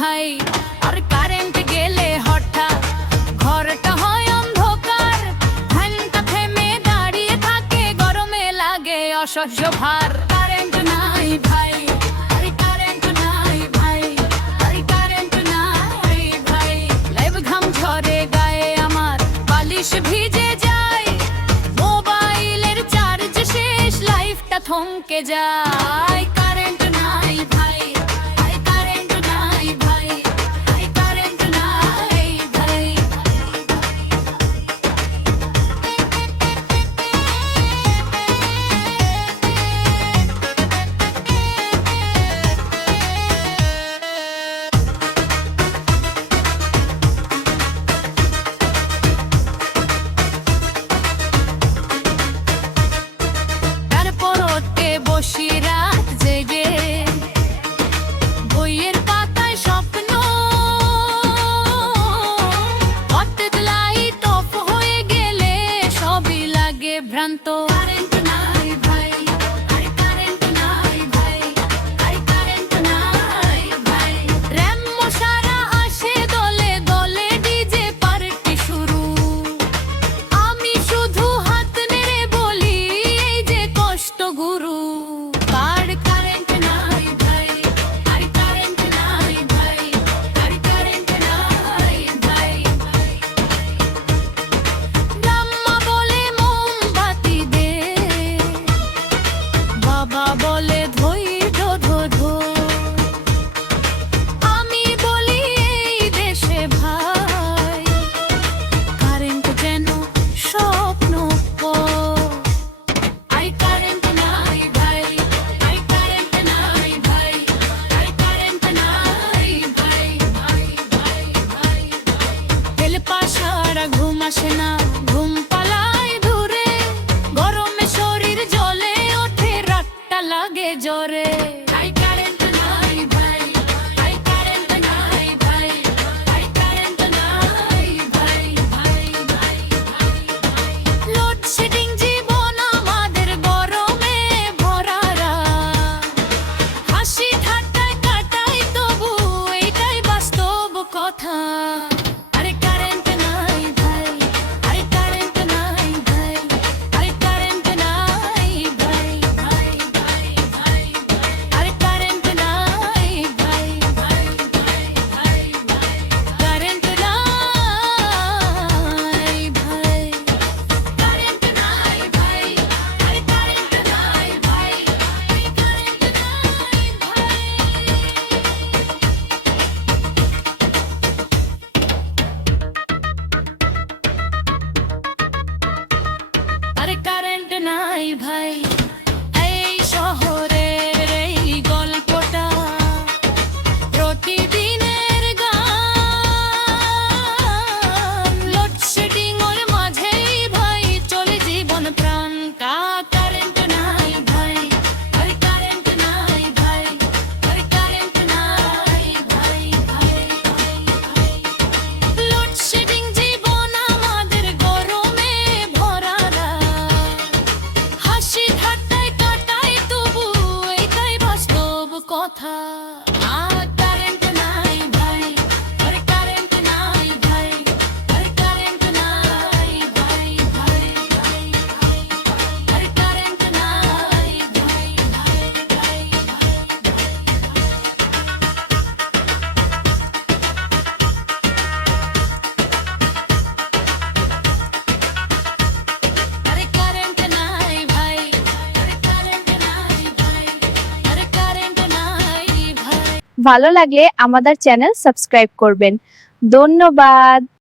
ভাই। আর কারেন্ট গেলে হঠাৎ ঘরটা হয় অন্ধকার, ফ্যানটা থেমে দাঁড়িয়ে থাকে, গরমে লাগে অসহ্য ভার। কারেন্ট নাই ভাই, আরে কারেন্ট নাই ভাই, আরে কারেন্ট নাই ভাই। লেব ঘাম ঝরে গায়ে আমার, বালিশ ভিজে যায়, মোবাইলের চার্জ শেষ, লাইফটা থমকে যায়। কারেন্ট নাই ভাই, আরে কারেন্ট নাই ভাই, আরে কারেন্ট নাই ভাই। বসি রাত জেগে, বইয়ের পাতায় স্বপ্ন, হঠাৎ লাইট অফ হয়ে গেলে সবই লাগে ভ্রান্ত। কারেন্ট নাই ভাই, আরে কারেন্ট নাই ভাই, আরে কারেন্ট নাই ভাই। র্যাম মশারা আসে দলে দলে, ডিজে পার্টি শুরু, আমি শুধু হাত নেড়ে বলি এই যে কষ্ট গুরু। ঘুম আসে না, ঘুম পালায় দূরে, গরমে শরীর জ্বলে ওঠে, রাতটা লাগে জ্বরে। কারেন্ট নাই ভাই, আই কারেন্ট নাই ভাই, আই কারেন্ট নাই ভাই, ভাই ভাই ভাই। লোডশেডিং জীবন আমাদের, গরমে ভরা রাত, হাসি ঠাট্টায় কাটাই তবু এইটাই বাস্তব কথা। কারেন্ট নাই ভাই, এই শহরের এই গল্পটা প্রতিদিনের গান। লোডশেডিং ওর মাঝেই ভাই চলে জীবন প্রাণ। কারেন্ট নাই ভাই, আরে কারেন্ট নাই ভাই, আরে কারেন্ট নাই ভাই, ভাই ভাই। লোডশেডিং জীবন আমাদের, গরমে ভরা হাসি ঠাট্টায় কাটাই তবু এইটাই বাস্তব কথা। কারেন্ট নাই ভাই, আরে কারেন্ট নাই ভাই, আরে কারেন্ট নাই ভাই, ভাই ভাই ভাই। আরে কারেন্ট নাই ভাই, ভাই ভাই ভাই। আরে কারেন্ট নাই ভাই, আরে কারেন্ট নাই ভাই, আরে কারেন্ট নাই ভাই। ভালো লাগলে আমাদের চ্যানেল সাবস্ক্রাইব করবেন। ধন্যবাদ।